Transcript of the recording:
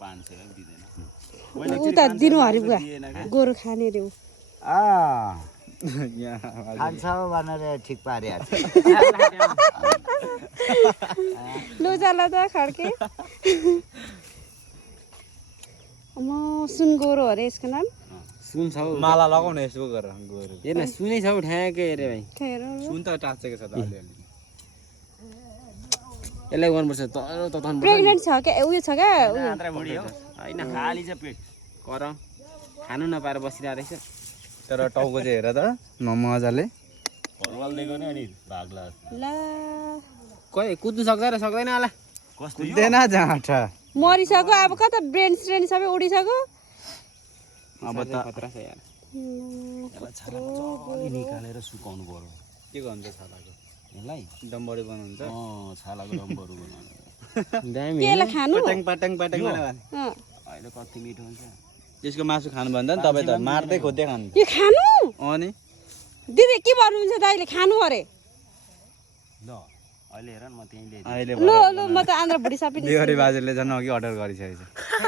500 दिदैन उता दिनु अरे बुवा गोरु खाने रे खान्छ भनेर ठिक पारिहाल्छ लु जाला त खड्के म सुन गोरु अरे यसको नाम सुन छ माला लगाउने यसो गरेर गोरु हेर्न सुनै छ ठ्याकै हेरे भाइ ठेर सुन त टाँचेको छ त अलिअलि यसलाई गर्नुपर्छ त प्रेग्नेन्ट छ के उयो छ क्या आन्द्रा बुढी हो हैन खाली छ पेट कर खानु नपाएर बसिरहेको रहेछ तर टाउको चाहिँ हेर त मजाले फरवाल दिएको नि अनि भाग्ला ला कहिले कुद्नु सक्छ र सक्दैन होला कस्तो यो देन जाँठा मरिसक्यो अब कता ब्रेन स्ट्रेन सबै उडिसक्यो अब त खतरा छ यार यसलाई छाला मजाले निकालेर सुकाउनु पर्यो के गर्नु छालाको यसलाई डम्बरी बनाउँछ छालाको डम्बरु बनाउनु दामी के यसलाई खानु पट्याङ पट्याङ पट्याङ अँ। अहिले कति मिठो हुन्छ त्यसको मासु खानु भन्दा नि तपाईँ त मार्दै खोज्दै खानु यो खानु अनि दिदी के भन्नुहुन्छ त अहिले खानु अरे ल अहिले हेर न म त्यहीँ ल्याइदिन्छु अहिले ल ल म त आन्द्रा भुडी सापिन बिहारी बाजेले झन् अघि अर्डर गरिसकेको छ